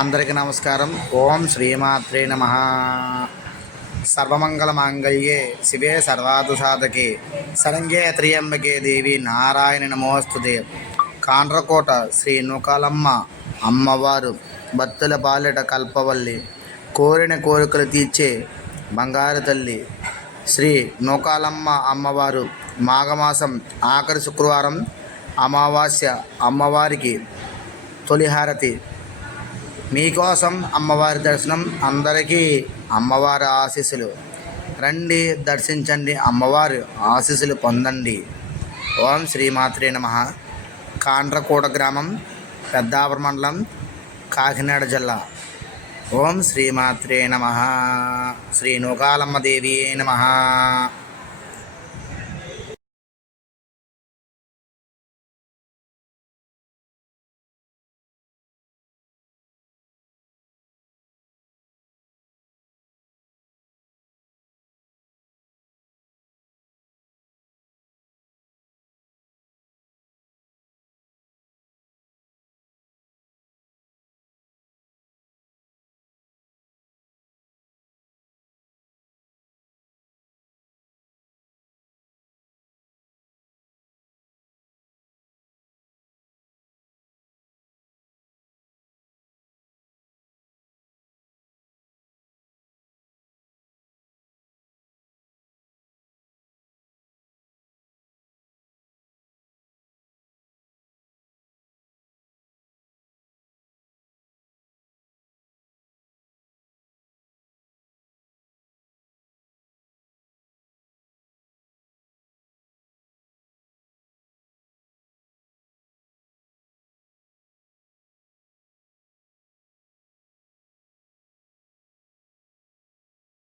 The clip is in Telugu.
అందరికీ నమస్కారం. ఓం శ్రీమాత్రే నమః. సర్వమంగళ మాంగళ్యే శివే సర్వార్థ సాధకే శరణ్యే త్ర్యంబకే దేవి నారాయణ నమోస్తుతే. కాండ్రకోట శ్రీ నూకాలమ్మ అమ్మవారు భక్తుల పాలిట కల్పవల్లి, కోరిన కోరికలు తీర్చే బంగారు తల్లి. శ్రీ నూకాలమ్మ అమ్మవారు మాఘమాసం ఆఖరి శుక్రవారం అమావాస్య అమ్మవారికి తొలిహారతి. మీకోసం అమ్మవారి దర్శనం, అందరికీ అమ్మవారి ఆశీస్సులు. రండి, దర్శించండి, అమ్మవారి ఆశీస్సులు పొందండి. ఓం శ్రీమాత్రే నమః. కాండ్రకోట గ్రామం, పెద్దాపురం మండలం, కాకినాడ జిల్లా. ఓం శ్రీమాత్రే నమః. శ్రీ నూకాలమ్మ దేవియే నమః.